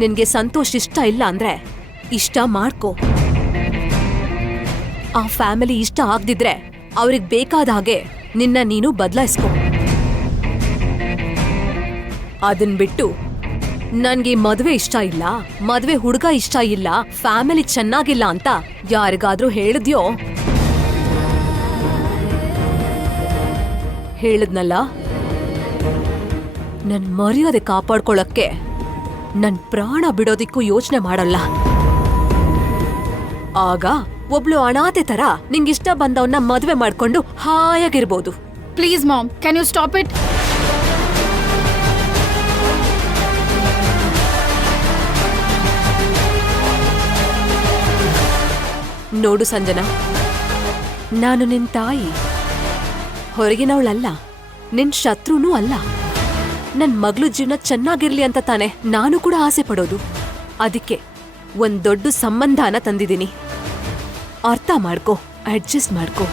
ನಿನ್ಗೆ ಸಂತೋಷ್ ಇಷ್ಟ ಇಲ್ಲ ಅಂದ್ರೆ ಇಷ್ಟ ಮಾಡ್ಕೋ. ಆ ಫ್ಯಾಮಿಲಿ ಇಷ್ಟ ಆಗ್ದಿದ್ರೆ ಅವ್ರಿಗೆ ಬೇಕಾದ ಹಾಗೆ ನಿನ್ನ ನೀನು ಬದಲಾಯಿಸ್ಕೋ. ಅದನ್ ಬಿಟ್ಟು ನನ್ಗೆ ಮದ್ವೆ ಇಷ್ಟ ಇಲ್ಲ, ಮದ್ವೆ ಹುಡುಗ ಇಷ್ಟ ಇಲ್ಲ, ಫ್ಯಾಮಿಲಿ ಚೆನ್ನಾಗಿಲ್ಲ ಅಂತ ಯಾರಿಗಾದ್ರೂ ಹೇಳಿದ್ಯೋ? ಹೇಳಿದ್ನಲ್ಲ, ನನ್ ಮರ್ಯಾದೆ ಕಾಪಾಡ್ಕೊಳಕ್ಕೆ ನನ್ ಪ್ರಾಣ ಬಿಡೋದಿಕ್ಕೂ ಯೋಚನೆ ಮಾಡಲ್ಲ. ಆಗ ಒಬ್ಳು ಅನಾಥೆ ತರ ನಿಂಗಿಷ್ಟ ಬಂದವನ್ನ ಮದ್ವೆ ಮಾಡ್ಕೊಂಡು ಹಾಯಾಗಿರ್ಬೋದು. Please mom, can you stop it? ನೋಡು ಸಂಜನಾ, ನಾನು ನಿನ್ ತಾಯಿ, ಹೊರಗಿನವಳಲ್ಲ, ನಿನ್ ಶತ್ರುನೂ ಅಲ್ಲ. ನನ್ ಮಗ್ಳು ಜೀವನ ಚೆನ್ನಾಗಿರ್ಲಿ ಅಂತ ತಾನೆ ನಾನು ಕೂಡ ಆಸೆ ಪಡೋದು. ಅದಕ್ಕೆ ಒಂದ್ ದೊಡ್ಡ ಸಂಬಂಧನ ತಂದಿದ್ದೀನಿ. ಅರ್ಥ ಮಾಡ್ಕೋ, ಅಡ್ಜಸ್ಟ್ ಮಾಡ್ಕೋ.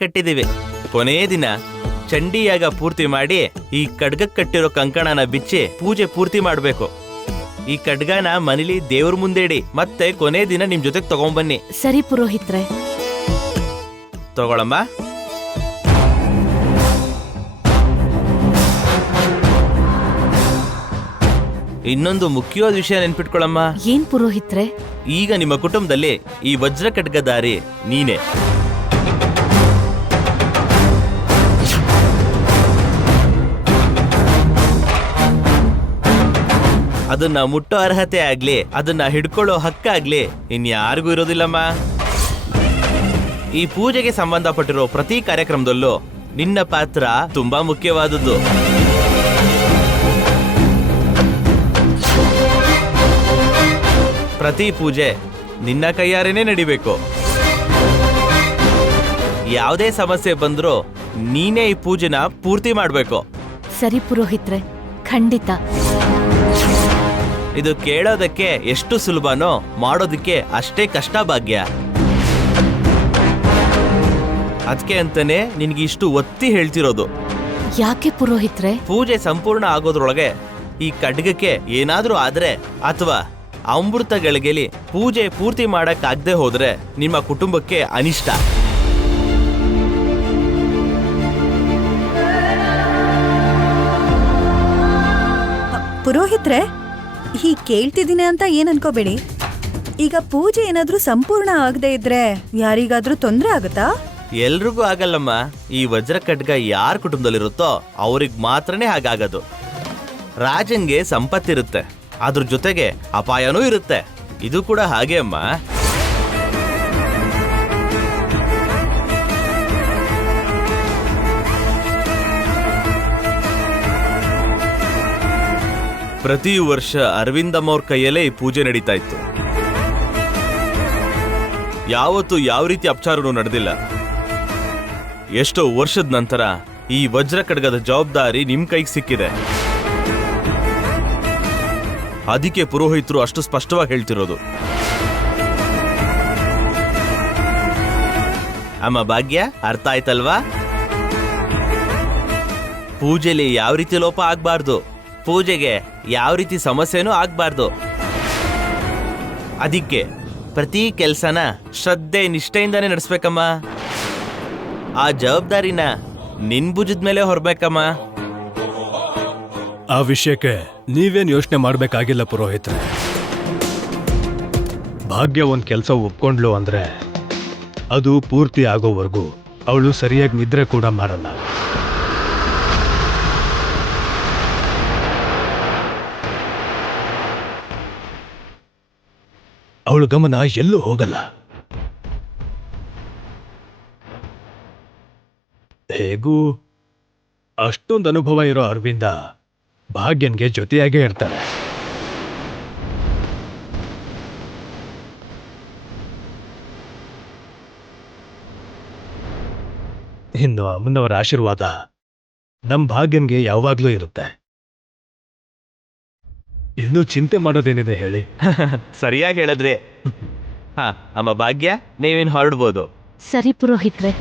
ಕಟ್ಟಿದೀವಿ. ಕೊನೆಯ ದಿನ ಚಂಡಿಯಾಗ ಪೂರ್ತಿ ಮಾಡಿ ಈ ಖಡ್ಗ ಕಟ್ಟಿರೋ ಕಂಕಣನ ಬಿಚ್ಚಿ ಪೂಜೆ ಪೂರ್ತಿ ಮಾಡ್ಬೇಕು. ಈ ಖಡ್ಗನ ಮನೇಲಿ ದೇವ್ರ ಮುಂದೆ ಇಡಿ, ಮತ್ತೆ ಕೊನೆ ದಿನ ನಿಮ್ ಜೊತೆಗೆ ತಗೊಂಡ್ಬನ್ನಿ. ಸರಿ ಪುರೋಹಿತ್ರೆ. ತಗೊಳಮ್ಮ. ಇನ್ನೊಂದು ಮುಖ್ಯವಾದ ವಿಷಯ ನೆನ್ಪಿಟ್ಕೊಳಮ್ಮ. ಏನ್ ಪುರೋಹಿತ್ರೆ? ಈಗ ನಿಮ್ಮ ಕುಟುಂಬದಲ್ಲಿ ಈ ವಜ್ರ ಖಡ್ಗಧಾರಿ ನೀನೆ. ಅದನ್ನ ಮುಟ್ಟೋ ಅರ್ಹತೆ ಆಗ್ಲಿ, ಅದನ್ನ ಹಿಡ್ಕೊಳ್ಳೋ ಹಕ್ಕಾಗ್ಲಿ ಇನ್ಯಾರಿಗೂ ಇರೋದಿಲ್ಲಮ್ಮ. ಈ ಪೂಜೆಗೆ ಸಂಬಂಧಪಟ್ಟಿರೋ ಪ್ರತಿ ಕಾರ್ಯಕ್ರಮದಲ್ಲೂ ನಿನ್ನ ಪಾತ್ರ ತುಂಬಾ ಮುಖ್ಯವಾದದ್ದು. ಪ್ರತಿ ಪೂಜೆ ನಿನ್ನ ಕೈಯಾರೇನೆ ನಡಿಬೇಕು. ಯಾವುದೇ ಸಮಸ್ಯೆ ಬಂದ್ರೂ ನೀನೇ ಈ ಪೂಜೆನ ಪೂರ್ತಿ ಮಾಡ್ಬೇಕು. ಸರಿ ಪುರೋಹಿತ್ರೆ, ಖಂಡಿತ. ಇದು ಕೇಳೋದಕ್ಕೆ ಎಷ್ಟು ಸುಲಭನೋ ಮಾಡೋದಕ್ಕೆ ಅಷ್ಟೇ ಕಷ್ಟ ಭಾಗ್ಯ. ಅದಕ್ಕೆ ಅಂತಾನೆ ನಿನ್ಗೆ ಇಷ್ಟು ಒತ್ತಿ ಹೇಳ್ತಿರೋದು. ಯಾಕೆ ಪುರೋಹಿತ್ರೆ? ಪೂಜೆ ಸಂಪೂರ್ಣ ಆಗೋದ್ರೊಳಗೆ ಈ ಖಡ್ಗಕ್ಕೆ ಏನಾದ್ರೂ ಆದ್ರೆ ಅಥವಾ ಅಮೃತಗಳಿಗೆಲಿ ಪೂಜೆ ಪೂರ್ತಿ ಮಾಡಕ್ಕಾಗದೆ ಹೋದ್ರೆ ನಿಮ್ಮ ಕುಟುಂಬಕ್ಕೆ ಅನಿಷ್ಟ. ಪುರೋಹಿತ್ರೆ, ಹೀಗ್ ಕೇಳ್ತಿದ್ದೀನಿ ಅಂತ ಏನ್ ಅನ್ಕೋಬೇಡಿ. ಈಗ ಪೂಜೆ ಏನಾದ್ರೂ ಸಂಪೂರ್ಣ ಆಗದೆ ಇದ್ರೆ ಯಾರಿಗಾದ್ರೂ ತೊಂದ್ರೆ ಆಗುತ್ತಾ? ಎಲ್ರಿಗೂ ಆಗಲ್ಲಮ್ಮ. ಈ ವಜ್ರ ಖಡ್ಗ ಯಾರ ಕುಟುಂಬದಲ್ಲಿರುತ್ತೋ ಅವ್ರಿಗೆ ಮಾತ್ರನೇ ಹಾಗಾಗದು. ರಾಜಂಗೆ ಸಂಪತ್ತಿರುತ್ತೆ, ಅದ್ರ ಜೊತೆಗೆ ಅಪಾಯನೂ ಇರುತ್ತೆ. ಇದು ಕೂಡ ಹಾಗೆ ಅಮ್ಮ. ಪ್ರತಿ ವರ್ಷ ಅರವಿಂದಮ್ಮ ಅವ್ರ ಕೈಯಲ್ಲೇ ಈ ಪೂಜೆ ನಡೀತಾ ಇತ್ತು. ಯಾವತ್ತೂ ಯಾವ ರೀತಿ ಅಪಚಾರನೂ ನಡೆದಿಲ್ಲ. ಎಷ್ಟೋ ವರ್ಷದ ನಂತರ ಈ ವಜ್ರ ಖಡ್ಗದ ಜವಾಬ್ದಾರಿ ನಿಮ್ ಕೈಗೆ ಸಿಕ್ಕಿದೆ. ಅದಕ್ಕೆ ಪುರೋಹಿತರು ಅಷ್ಟು ಸ್ಪಷ್ಟವಾಗಿ ಹೇಳ್ತಿರೋದು. ಅಮ್ಮ ಭಾಗ್ಯ, ಅರ್ಥ ಆಯ್ತಲ್ವಾ? ಪೂಜೆಲಿ ಯಾವ ರೀತಿ ಲೋಪ ಆಗ್ಬಾರ್ದು, ಪೂಜೆಗೆ ಯಾವ ರೀತಿ ಸಮಸ್ಯೆನೂ ಆಗ್ಬಾರ್ದು. ಅದಕ್ಕೆ ಪ್ರತಿ ಕೆಲಸನ ಶ್ರದ್ಧೆ ನಿಷ್ಠೆಯಿಂದಾನೇ ನಡೆಸ್ಬೇಕಮ್ಮ. ಆ ಜವಾಬ್ದಾರಿನ ನಿನ್ ಭುಜದ ಮೇಲೆ ಹೊರಬೇಕಮ್ಮ. ಆ ವಿಷಯಕ್ಕೆ ನೀವೇನ್ ಯೋಚನೆ ಮಾಡ್ಬೇಕಾಗಿಲ್ಲ ಪುರೋಹಿತ್ರೆ. ಭಾಗ್ಯ ಒಂದ್ ಕೆಲಸ ಒಪ್ಕೊಂಡ್ಲು ಅಂದ್ರೆ ಅದು ಪೂರ್ತಿ ಆಗೋವರೆಗೂ ಅವಳು ಸರಿಯಾಗಿ ನಿದ್ರೆ ಕೂಡ ಮಾಡಲ್ಲ. ಅವಳ ಗಮನ ಎಲ್ಲೂ ಹೋಗಲ್ಲ. ಹೇಗೂ ಅಷ್ಟೊಂದು ಅನುಭವ ಇರೋ ಅರವಿಂದ ಭಾಗ್ಯನ್ಗೆ ಜೊತೆಯಾಗೇ ಇರ್ತಾರೆ. ಇನ್ನು ಅಮ್ಮನವರ ಆಶೀರ್ವಾದ ನಮ್ ಭಾಗ್ಯನ್ಗೆ ಯಾವಾಗ್ಲೂ ಇರುತ್ತೆ. ಇನ್ನೂ ಚಿಂತೆ ಮಾಡೋದೇನಿದೆ ಹೇಳಿ? ಸರಿಯಾಗಿ ಹೇಳಿದ್ರಿ. ಹಾ ಅಮ್ಮ ಭಾಗ್ಯ, ನೀವೇನು ಹೊರಡ್ಬೋದು. ಸರಿ ಪುರೋಹಿತ್ರೆ.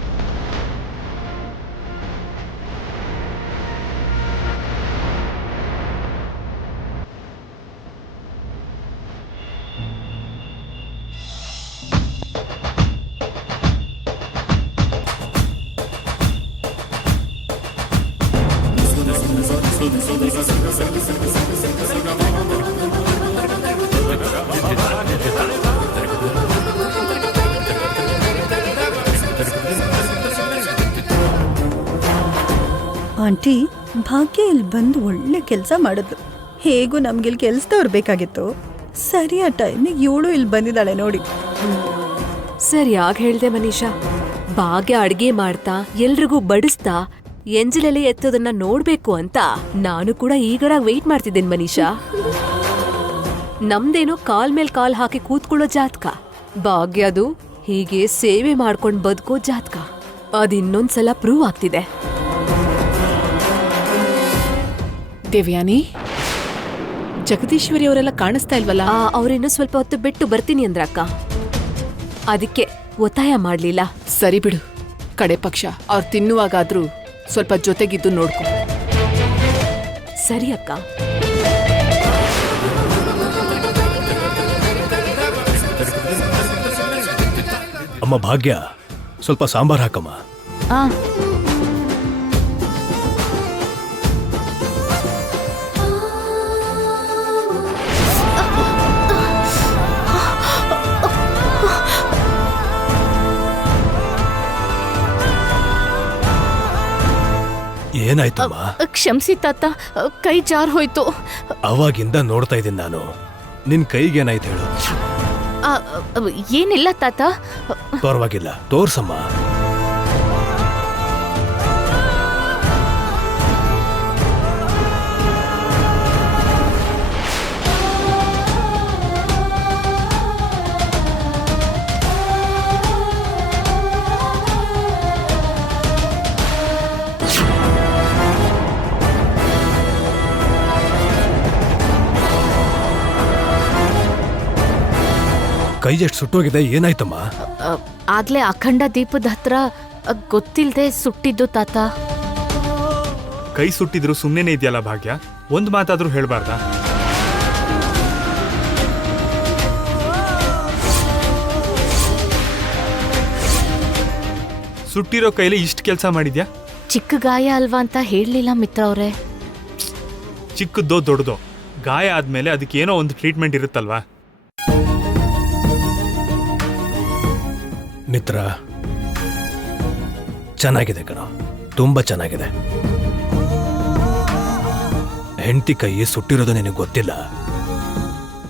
ಆಂಟಿ, ಭಾಗ್ಯ ಇಲ್ಲಿ ಬಂದು ಒಳ್ಳೆ ಕೆಲಸ ಮಾಡಿದ್ಲು. ಹೇಗೂ ನಮ್ಗಿಲ್ಲಿ ಕೆಲ್ಸದವ್ರು ಬೇಕಾಗಿತ್ತು. ಸರಿಯಾದ ಟೈಮಿಗೆ ಇವಳು ಇಲ್ಲಿ ಬಂದಿದ್ದಾಳೆ ನೋಡಿ. ಸರಿಯಾಗಿ ಹೇಳ್ದೆ ಮನೀಷಾ. ಭಾಗ್ಯ ಅಡ್ಗೆ ಮಾಡ್ತಾ ಎಲ್ರಿಗೂ ಬಡಿಸ್ತಾ ಎಂಜಲೆಲೆ ಎತ್ತೋದನ್ನ ನೋಡ್ಬೇಕು ಅಂತ ನಾನು ಕೂಡ ಈಗರಾಗ ವೆಯ್ಟ್ ಮಾಡ್ತಿದ್ದೇನೆ ಮನೀಷಾ. ನಮ್ದೇನೋ ಕಾಲ್ ಮೇಲ್ ಕಾಲ್ ಹಾಕಿ ಕೂತ್ಕೊಳ್ಳೋ ಜಾತಕ, ಭಾಗ್ಯದು ಹೀಗೆ ಸೇವೆ ಮಾಡ್ಕೊಂಡ್ ಬದುಕೋ ಜಾತಕ. ಅದಿನ್ನೊಂದ್ಸಲ ಪ್ರೂವ್ ಆಗ್ತಿದೆ. ದೇವ್ಯಾನಿ, ಜಗದೀಶ್ವರಿ ಅವರೆಲ್ಲ ಕಾಣಿಸ್ತಾ ಇಲ್ವಲ್ಲ? ಅವ್ರಿನ್ನೂ ಸ್ವಲ್ಪ ಹೊತ್ತು ಬಿಟ್ಟು ಬರ್ತೀನಿ ಅಂದ್ರಕ್ಕ, ಅದಕ್ಕೆ ಒತ್ತಾಯ ಮಾಡ್ಲಿಲ್ಲ. ಸರಿ ಬಿಡು, ಕಡೆ ಪಕ್ಷ ಅವ್ರು ತಿನ್ನುವಾಗಾದ್ರೂ ಸ್ವಲ್ಪ ಜೊತೆಗಿದ್ದು ನೋಡ್ಕೊ. ಸರಿ ಅಕ್ಕ. ಅಮ್ಮ ಭಾಗ್ಯ, ಸ್ವಲ್ಪ ಸಾಂಬಾರ್ ಹಾಕಮ್ಮ. ಆ ಏನಾಯ್ತಮ್ಮ? ಕ್ಷಮಿಸಿ ತಾತ, ಕೈ ಜಾರ್ ಹೋಯ್ತು. ಅವಾಗಿಂದ ನೋಡ್ತಾ ಇದ್ದೀನಿ ನಾನು. ನಿನ್ ಕೈಗೇನಾಯ್ತು ಹೇಳು? ಏನಿಲ್ಲ ತಾತ. ಪರವಾಗಿಲ್ಲ, ತೋರ್ಸಮ್ಮ. ಕೈ ಎಷ್ಟು ಸುಟ್ಟೋಗಿದೆ, ಏನಾಯ್ತಮ್ಮ? ಆಗ್ಲೇ ಅಖಂಡ ದೀಪದ ಹತ್ರ ಗೊತ್ತಿಲ್ದೆ ಸುಟ್ಟಿದ್ದು ತಾತ. ಕೈ ಸುಟ್ಟಿದ್ರು ಸುಮ್ಮನೆ ಇದೆಯಲ್ಲ ಭಾಗ್ಯ, ಒಂದು ಮಾತಾದ್ರೂ ಹೇಳ್ಬಾರ್ದಾ? ಸುಟ್ಟಿರೋ ಕೈಲಿ ಇಷ್ಟು ಕೆಲಸ ಮಾಡಿದ್ಯಾ? ಚಿಕ್ಕ ಗಾಯ ಅಲ್ವಾ ಅಂತ ಹೇಳಲಿಲ್ಲ ಮಿತ್ರ ಅವ್ರೆ. ಚಿಕ್ಕದ್ದೋ ದೊಡ್ಡದೋ, ಗಾಯ ಆದ್ಮೇಲೆ ಅದಕ್ಕೇನೋ ಒಂದು ಟ್ರೀಟ್ಮೆಂಟ್ ಇರುತ್ತಲ್ವಾ? ಮಿತ್ರ, ಚೆನ್ನಾಗಿದೆ ಕಣ, ತುಂಬಾ ಚೆನ್ನಾಗಿದೆ. ಹೆಂಡತಿ ಕೈ ಸುಟ್ಟಿರೋದು ನಿನಗೆ ಗೊತ್ತಿಲ್ಲ,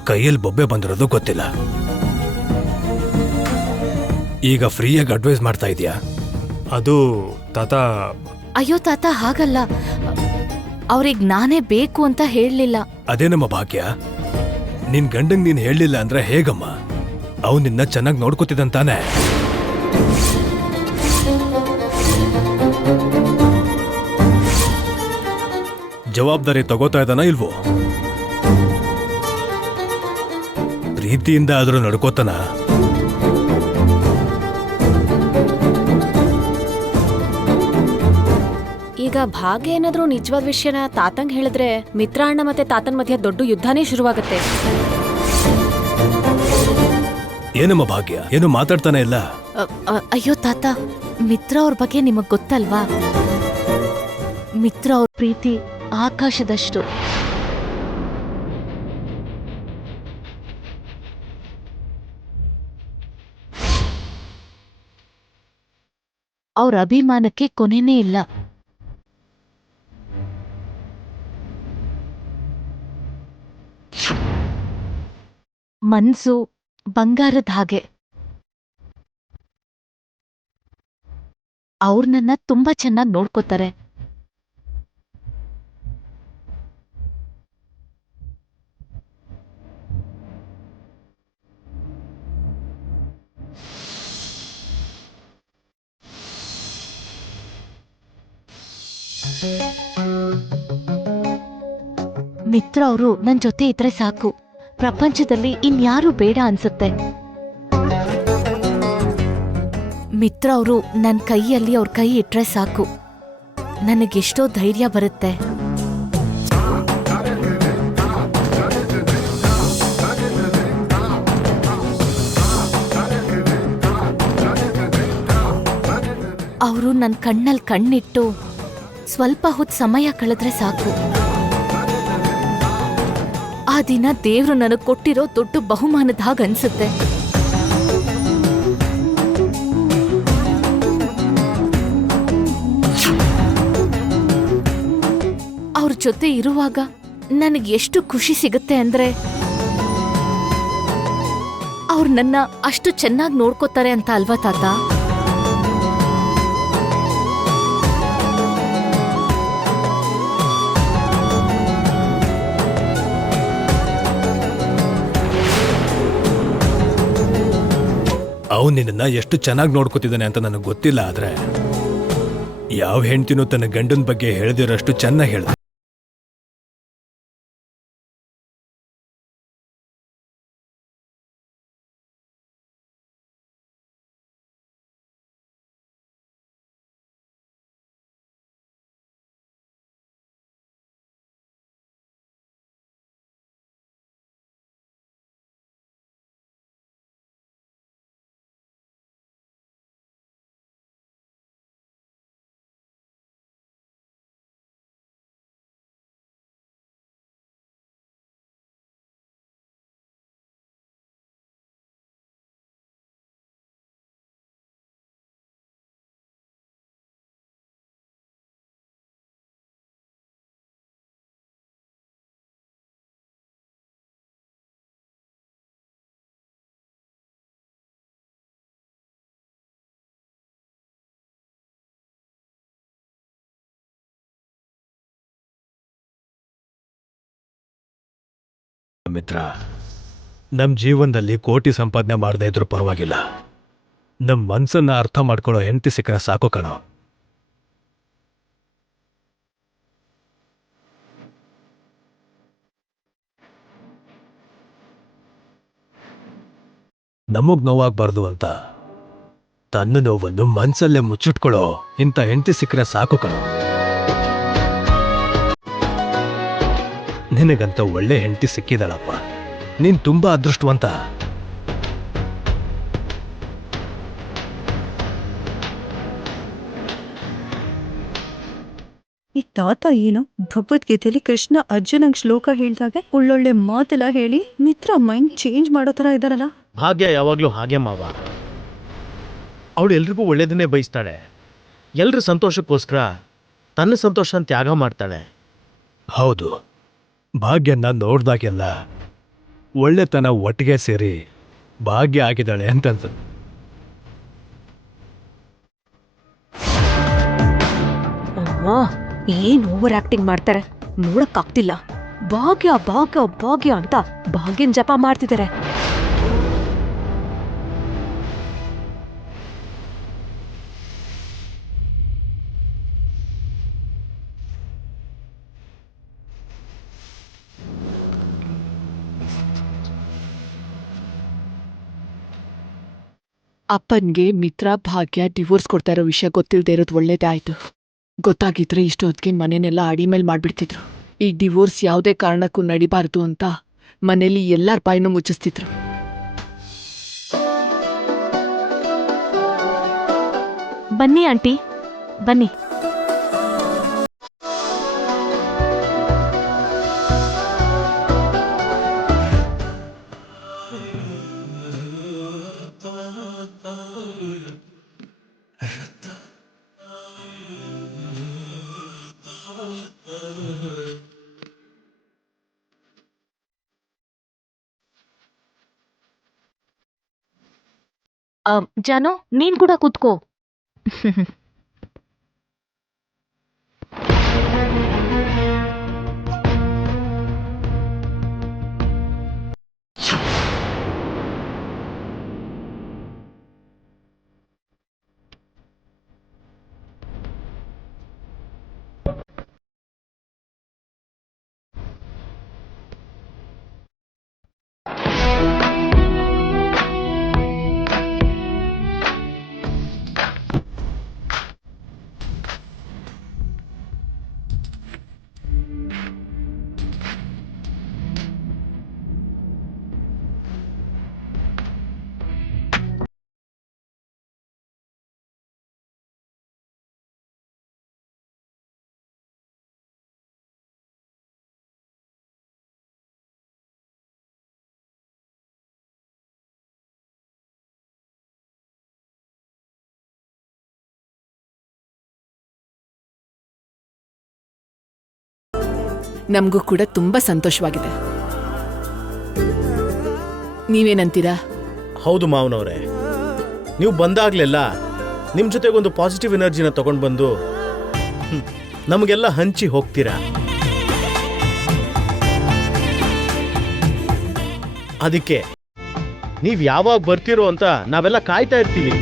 ಕೈಯಲ್ಲಿ ಬೊಬ್ಬೆ ಬಂದಿರೋದು ಗೊತ್ತಿಲ್ಲ. ಈಗ ಫ್ರೀಯಾಗಿ ಅಡ್ವೈಸ್ ಮಾಡ್ತಾ ಇದೀಯಾ? ಅದು ತಾತ. ಅಯ್ಯೋ ತಾತ, ಹಾಗಲ್ಲ. ಅವ್ರಿಗೆ ನಾನೇ ಬೇಕು ಅಂತ ಹೇಳಲಿಲ್ಲ. ಅದೇನಮ್ಮ ಭಾಗ್ಯ, ನಿನ್ ಗಂಡಂಗ್ ನೀನ್ ಹೇಳಲಿಲ್ಲ ಅಂದ್ರೆ ಹೇಗಮ್ಮ? ಅವ್ ನಿನ್ನ ಚೆನ್ನಾಗಿ ನೋಡ್ಕೋತಿದ್ದಂತಾನೆ. ಜವಾಬ್ದಾರಿ ತಗೋತಾ ಇದ್ದಾನ ಇಲ್ವೋ? ಪ್ರೀತಿಯಿಂದ ಆದ್ರೂ ನಡ್ಕೋತಾನ? ಈಗ ಭಾಗ್ಯ ಏನಾದ್ರೂ ನಿಜವಾದ ವಿಷಯನ ತಾತಂಗ್ ಹೇಳಿದ್ರೆ ಮಿತ್ರ ಅಣ್ಣ ಮತ್ತೆ ತಾತನ್ ಮಧ್ಯ ದೊಡ್ಡ ಯುದ್ಧನೇ ಶುರುವಾಗುತ್ತೆ. ಏನಮ್ಮ ಭಾಗ್ಯ, ಏನು ಮಾತಾಡ್ತಾನೆ ಇಲ್ಲ? ಅಯ್ಯೋ ತಾತ, ಮಿತ್ರ ಅವ್ರ ಬಗ್ಗೆ ನಿಮಗ್ ಗೊತ್ತಲ್ವಾ? ಮಿತ್ರ ಅವ್ರ ಪ್ರೀತಿ ಆಕಾಶದಷ್ಟು. ಅವ್ರ ಅಭಿಮಾನಕ್ಕೆ ಕೊನೆನೇ ಇಲ್ಲ. ಮನ್ಸು ಬಂಗಾರದ ಹಾಗೆ. ಅವ್ರು ನನ್ನ ತುಂಬಾ ಚೆನ್ನಾಗಿ ನೋಡ್ಕೋತಾರೆ. ಮಿತ್ರ ಅವರು ನನ್ ಜೊತೆ ಇದ್ರೆ ಸಾಕು, ಪ್ರಪಂಚದಲ್ಲಿ ಇನ್ಯಾರೂ ಬೇಡ ಅನ್ಸುತ್ತೆ. ಮಿತ್ರ ಅವರು ನನ್ನ ಕೈಯಲ್ಲಿ ಅವ್ರ ಕೈ ಇಟ್ರೆ ಸಾಕು, ನನಗೆಷ್ಟೋ ಧೈರ್ಯ ಬರುತ್ತೆ. ಅವರು ನನ್ನ ಕಣ್ಣಲ್ಲಿ ಕಣ್ಣಿಟ್ಟು ಸ್ವಲ್ಪ ಹೊತ್ತು ಸಮಯ ಕಳೆದ್ರೆ ಸಾಕು, ಆ ದಿನ ದೇವ್ರು ನನಗೆ ಕೊಟ್ಟಿರೋ ದೊಡ್ಡ ಬಹುಮಾನದ ಹಾಗೆ ಅನ್ಸುತ್ತೆ. ಅವ್ರ ಜೊತೆ ಇರುವಾಗ ನನಗೆ ಎಷ್ಟು ಖುಷಿ ಸಿಗುತ್ತೆ ಅಂದ್ರೆ, ಅವ್ರು ನನ್ನ ಅಷ್ಟು ಚೆನ್ನಾಗಿ ನೋಡ್ಕೋತಾರೆ ಅಂತ ಅಲ್ವಾ ತಾತ? ಅವನು ನಿನ್ನ ಎಷ್ಟು ಚೆನ್ನಾಗಿ ನೋಡ್ಕೋತಿದ್ದಾನೆ ಅಂತ ನನಗೆ ಗೊತ್ತಿಲ್ಲ, ಆದ್ರೆ ಯಾವ ಹೆಂಡ್ತಿನೂ ತನ್ನ ಗಂಡನ ಬಗ್ಗೆ ಹೇಳ್ದಿರೋಷ್ಟು ಚೆನ್ನಾಗಿ ಹೇಳ್ದ. ಮಿತ್ರ, ನಮ್ಮ ಜೀವನದಲ್ಲಿ ಕೋಟಿ ಸಂಪಾದನೆ ಮಾಡದೇ ಇದ್ರೂ ಪರವಾಗಿಲ್ಲ, ನಮ್ಮ ಮನ್ಸನ್ನ ಅರ್ಥ ಮಾಡ್ಕೊಳ್ಳೋ ಹೆಂಡತಿ ಸಿಕ್ಕರೆ ಸಾಕು ಕಣೋ. ನಮಗ್ ನೋವಾಗ್ಬಾರ್ದು ಅಂತ ತನ್ನ ನೋವನ್ನು ಮನ್ಸಲ್ಲೇ ಮುಚ್ಚಿಟ್ಕೊಳ್ಳೋ ಇಂಥ ಹೆಂಡತಿ ಸಿಕ್ಕರೆ ಸಾಕು ಕಣೋ. ನಿನಗಂತ ಒಳ್ಳೆ ಹೆಂಡತಿ ಸಿಕ್ಕಿದಳಪ್ಪ, ನೀನ್ ತುಂಬಾ ಅದೃಷ್ಟವಂತ. ಈ ತಾತ ಏನು ಭಗವದ್ಗೀತೆಯಲ್ಲಿ ಕೃಷ್ಣ ಅರ್ಜುನಂಗ್ ಶ್ಲೋಕ ಹೇಳ್ದಾಗ ಒಳ್ಳೊಳ್ಳೆ ಮಾತೆಲ್ಲ ಹೇಳಿ ಮಿತ್ರ ಮೈಂಡ್ ಚೇಂಜ್ ಮಾಡೋ ತರ ಇದಾರಲ್ಲ. ಭಾಗ್ಯ ಯಾವಾಗಲೂ ಹಾಗೆ ಮಾವ, ಅವಳು ಎಲ್ರಿಗೂ ಒಳ್ಳೇದನ್ನೇ ಬಯಸ್ತಾಳೆ. ಎಲ್ರ ಸಂತೋಷಕ್ಕೋಸ್ಕರ ತನ್ನ ಸಂತೋಷ ತ್ಯಾಗ ಮಾಡ್ತಾಳೆ. ಹೌದು, ಭಾಗ್ಯನ ನೋಡ್ದಾಗೆಲ್ಲ ಒಳ್ಳೆತನ ಒಟ್ಟಿಗೆ ಸೇರಿ ಭಾಗ್ಯ ಆಗಿದ್ದಾಳೆ ಅಂತ ಅನ್ಸುತ್ತೆ. ಅಮ್ಮ, ಏನ್ ಓವರ್ ಆಕ್ಟಿಂಗ್ ಮಾಡ್ತಾರೆ, ನೋಡಕ್ ಆಗ್ತಿಲ್ಲ. ಭಾಗ್ಯ ಭಾಗ್ಯ ಭಾಗ್ಯ ಅಂತ ಭಾಗ್ಯನ್ ಜಪ ಮಾಡ್ತಿದ್ದಾರೆ. ಅಪ್ಪನ್ಗೆ ಮಿತ್ರ ಭಾಗ್ಯ ಡಿವೋರ್ಸ್ ಕೊಡ್ತಾ ಇರೋ ವಿಷಯ ಗೊತ್ತಿಲ್ಲದೆ ಇರೋದು ಒಳ್ಳೇದೇ ಆಯ್ತು. ಗೊತ್ತಾಗಿದ್ರೆ ಇಷ್ಟೊತ್ತಿಗೆ ಮನೆನೆಲ್ಲ ಅಡಿಮೇಲ್ ಮಾಡ್ಬಿಡ್ತಿದ್ರು. ಈ ಡಿವೋರ್ಸ್ ಯಾವುದೇ ಕಾರಣಕ್ಕೂ ನಡಿಬಾರ್ದು ಅಂತ ಮನೇಲಿ ಎಲ್ಲಾರ ಬಾಯಿನೂ ಮುಚ್ಚಿಸ್ತಿದ್ರು. ಬನ್ನಿ ಆಂಟಿ, ಬನ್ನಿ. ಜಾನು, ನೀನ್ ಕೂಡ ಕೂತ್ಕೋ. ನಮಗೂ ಕೂಡ ತುಂಬಾ ಸಂತೋಷವಾಗಿದೆ. ನೀವೇನಂತೀರಾ? ಹೌದು ಮಾವನವ್ರೆ, ನೀವು ಬಂದಾಗ್ಲೆಲ್ಲ ನಿಮ್ಮ ಜೊತೆಗೊಂದು ಪಾಸಿಟಿವ್ ಎನರ್ಜಿನ ತಗೊಂಡು ಬಂದು ನಮಗೆಲ್ಲ ಹಂಚಿ ಹೋಗ್ತೀರಾ. ಅದಕ್ಕೆ ನೀವು ಯಾವಾಗ ಬರ್ತೀರೋ ಅಂತ ನಾವೆಲ್ಲ ಕಾಯ್ತಾ ಇರ್ತೀವಿ.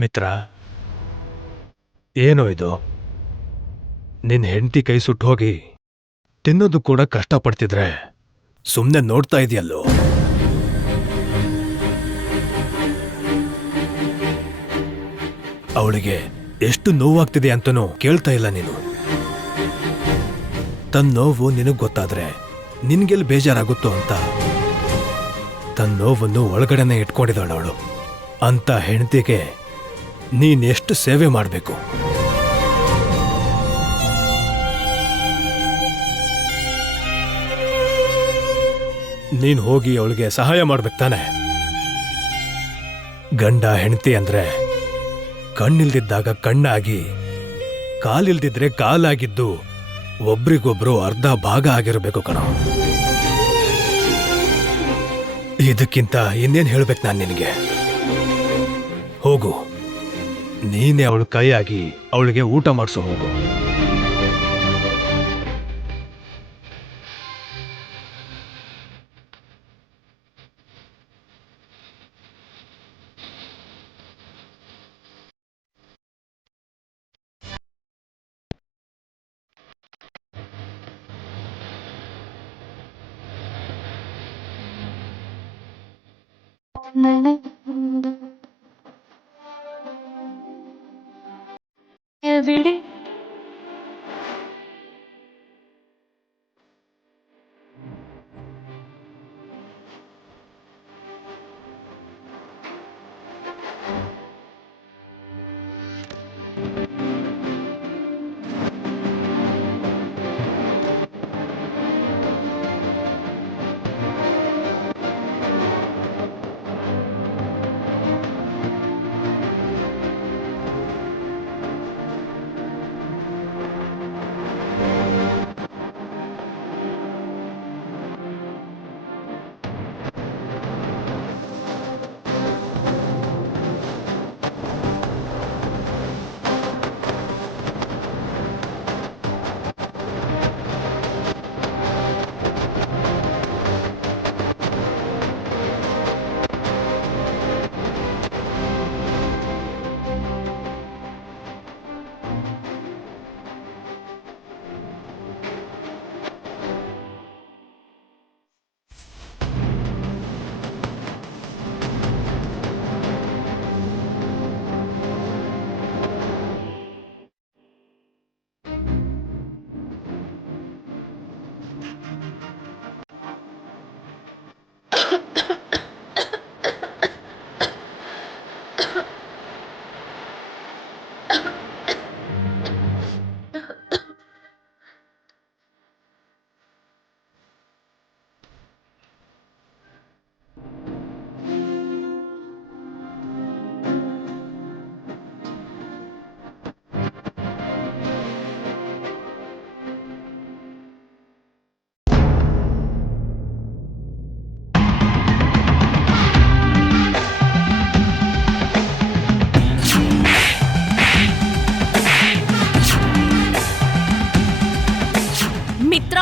ಮಿತ್ರ, ಏನೋ ಇದು? ನಿನ್ನ ಹೆಂಡತಿ ಕೈ ಸುಟ್ಟು ಹೋಗಿ ತಿನ್ನೋದು ಕೂಡ ಕಷ್ಟಪಡ್ತಿದ್ರೆ ಸುಮ್ಮನೆ ನೋಡ್ತಾ ಇದೆಯಲ್ಲೋ? ಅವಳಿಗೆ ಎಷ್ಟು ನೋವಾಗ್ತಿದೆ ಅಂತನೂ ಕೇಳ್ತಾ ಇಲ್ಲ ನೀನು. ತನ್ನ ನೋವು ನಿನಗ್ ಗೊತ್ತಾದ್ರೆ ನಿನ್ಗೆಲ್ಲಿ ಬೇಜಾರಾಗುತ್ತೋ ಅಂತ ತನ್ನ ನೋವನ್ನು ಒಳಗಡೆನೆ ಇಟ್ಕೊಂಡಿದ್ದಾಳವಳು. ಅಂತ ಹೆಂಡತಿಗೆ ನೀನೆಷ್ಟು ಸೇವೆ ಮಾಡಬೇಕು? ನೀನು ಹೋಗಿ ಅವಳಿಗೆ ಸಹಾಯ ಮಾಡ್ಬೇಕು ತಾನೆ. ಗಂಡ ಹೆಂಡತಿ ಅಂದ್ರೆ ಕಣ್ಣಿಲ್ದಿದ್ದಾಗ ಕಣ್ಣಾಗಿ, ಕಾಲಿಲ್ದಿದ್ರೆ ಕಾಲಾಗಿದ್ದು ಒಬ್ರಿಗೊಬ್ರು ಅರ್ಧ ಭಾಗ ಆಗಿರಬೇಕು ಕಣೋ. ಇದಕ್ಕಿಂತ ಇನ್ನೇನು ಹೇಳ್ಬೇಕು ನಾನು ನಿನಗೆ? ಹೋಗು, ನೀನೇ ಅವಳ ಕೈಯಾಗಿ ಅವಳಿಗೆ ಊಟ ಮಾಡಿಸು. ಹೋಗು.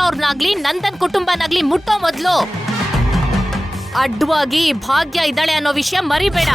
ಅವ್ರನ್ನಾಗ್ಲಿ ನಂದನ್ ಕುಟುಂಬನಾಗ್ಲಿ ಮುಟ್ಟೋ ಮೊದ್ಲು ಅಡ್ಡವಾಗಿ ಭಾಗ್ಯ ಇದ್ದಾಳೆ ಅನ್ನೋ ವಿಷಯ ಮರಿಬೇಡ.